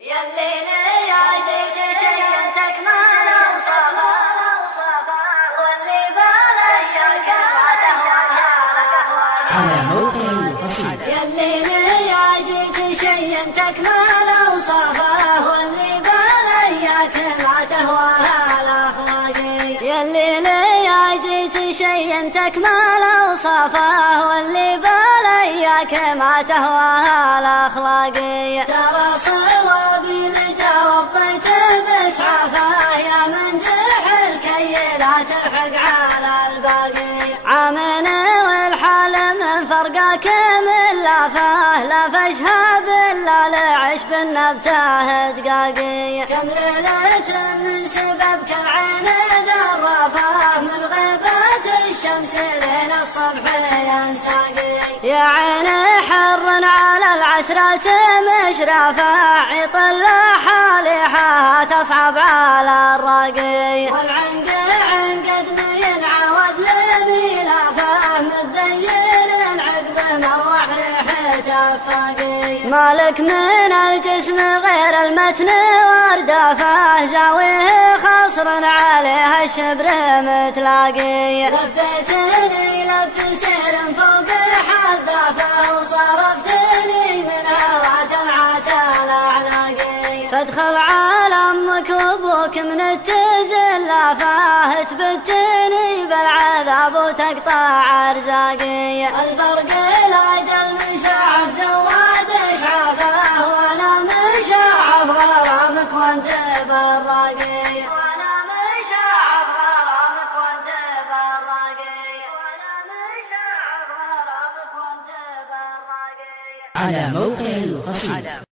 يا الليل يا جيت شينتك ما لو صفا واللي باليك ما تهواها على موقع القصيدة. يا الليل يا جيت شينتك ما لو صفا واللي باليك ما تهواها الاخلاقي. يا الليل يا جيت شينتك ما لو صفا واللي باليك ما تهواها الاخلاقي. ترى صوابي لجواب ضيت بسعفه يا من جحل كي لا تلحق على الباقي. عامنا والحال من فرقك من لافه لا فشها بالله لعشب النبته دقاقي. كم ليلة من سببك العين درفه من غيبة الشمس لين الصبح ينساقي. يا عين حر على العسرة مشرفة عيط اللحالحة تصعب على الراقي. والعنق عنقد من عود لميلافه متذيل عقب مروح ريحته فاقي. مالك من الجسم غير المتن واردافه زاويه خصر عليها الشبر متلاقي. لفيتني لف سير فوق حذافه وصرفتني من هوات العتال اعناقي. فادخل على امك وابوك من التزلافه تبتني بالعذاب وتقطع ارزاقي. البرق الاجل مشعف زواد اشعافه وانا مشعف غرامك وانت بالراقي. وانا مشعف غرامك وانت بالراقي. وانا مشعف غرامك وانت بالراقي. على موقع القصيدة.